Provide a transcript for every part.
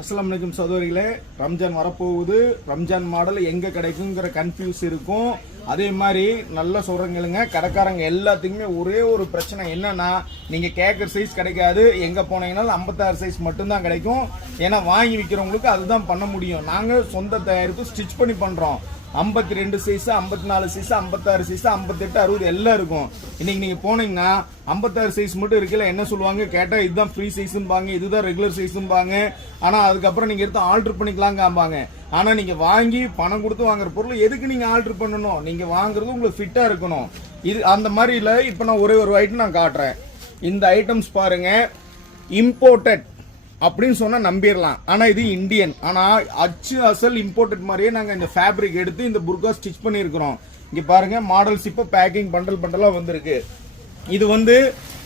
அஸ்ஸலாமு அலைக்கும் சகோதரிகளே, ரம்ஜான் வரப்போகுது. ரம்ஜான் மாடல் எங்க கிடைக்குங்கிற கன்ஃபியூஸ் இருக்கும். அதே மாதிரி நல்லா சொல்றீங்க, கடைக்காரங்க எல்லாத்துக்குமே ஒரே ஒரு பிரச்சனை என்னன்னா, நீங்க கேட்குற சைஸ் கிடைக்காது. எங்க போனீங்கன்னாலும் 56 சைஸ் மட்டும்தான் கிடைக்கும். ஏன்னா வாங்கி விற்கிறவங்களுக்கு அதுதான் பண்ண முடியும். நாங்க சொந்த தயாரிப்பு ஸ்டிச் பண்ணி பண்றோம். 52 சைஸ், 54 சைஸ், 56 சைஸ், 58, 60 எல்லாம் இருக்கும். இன்னைக்கு நீங்க போனீங்கன்னா 56 சைஸ் மட்டும் இருக்குல்ல, என்ன சொல்லுவாங்க கேட்டா இதுதான் ஃப்ரீ சைஸ்பாங்க, இதுதான் ரெகுலர் சைஸ்பாங்க. ஆனா அதுக்கப்புறம் நீங்க எடுத்து ஆல்டர் பண்ணிக்கலாம் காம்பாங்க. ஆனா நீங்க வாங்கி பணம் கொடுத்து வாங்குற பொருள் எதுக்கு நீங்க ஆல்டர் பண்ணணும்? நீங்க வாங்குறது உங்களுக்கு ஃபிட்டா இருக்கணும். இது அந்த மாதிரி இல்ல. இப்ப நான் ஒரே ஒரு ஐட்டம் நான் காட்டுறேன். இந்த ஐட்டம்ஸ் பாருங்க, இம்போர்ட்டட் அப்படின்னு சொன்னா நம்பிடலாம். ஆனா இது இந்தியன். ஆனா அச்சு அசல் இம்போர்ட்டட் மாதிரியே நாங்க இந்த ஃபேப்ரிக் எடுத்து இந்த புர்கா ஸ்டிச் பண்ணிருக்கிறோம். இங்க பாருங்க, மாடல்ஸ் இப்ப பேக்கிங் பண்டலா வந்திருக்கு. இது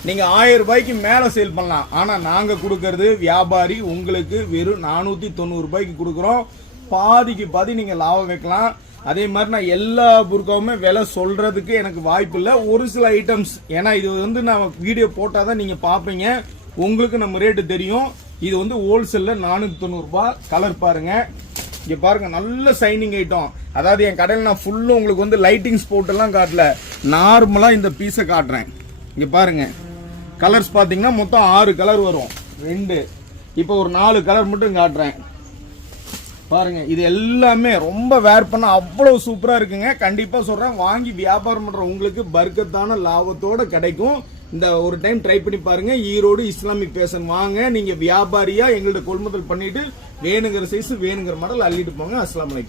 நீங்க 1000 ரூபாய்க்கு மேல சேல் பண்ணலாம். ஆனா நாங்க கொடுக்கறது வியாபாரி உங்களுக்கு வெறும் 490 ரூபாய்க்கு கொடுக்கறோம். பாதிக்கு பாதி நீங்க லாபம் வைக்கலாம். அதே மாதிரி நான் எல்லா புர்காவுமே விலை சொல்றதுக்கு எனக்கு வாய்ப்பு இல்லை. ஒரு சில ஐட்டம்ஸ், ஏன்னா இது நான் வீடியோ போட்டாதான் நீங்க பாப்பீங்க, உங்களுக்கு நம்ம ரேட்டு தெரியும். இது ஹோல்சேல்ல 490 ரூபாய். கலர் பாருங்க, இங்க பாருங்க, நல்ல சைனிங் ஐட்டம். அதாவது என் கடையில் நான் ஃபுல்லா உங்களுக்கு லைட்டிங்ஸ் போட்டெல்லாம் காட்டல, நார்மலா இந்த பீஸை காட்டுறேன். இங்க பாருங்க, கலர்ஸ் பாத்தீங்கன்னா மொத்தம் 6 கலர் வரும். 2 இப்போ ஒரு 4 கலர் மட்டும் காட்டுறேன். பாருங்க, இது எல்லாமே ரொம்ப வேர் பண்ண அவ்வளவு சூப்பரா இருக்குங்க. கண்டிப்பா சொல்றேன், வாங்கி வியாபாரம் பண்ற உங்களுக்கு பர்க்கத்தான லாபத்தோட கிடைக்கும். இந்த ஒரு டைம் ட்ரை பண்ணி பாருங்க. ஈரோடு இஸ்லாமிக் பேஷன் வாங்க. நீங்க வியாபாரியா எங்கள்ட்ட கொள்முதல் பண்ணிட்டு வேணுங்கிற சைஸ் வேணுங்கிற மாடல் அள்ளிட்டு போங்க. அஸ்ஸலாமு அலைக்கும்.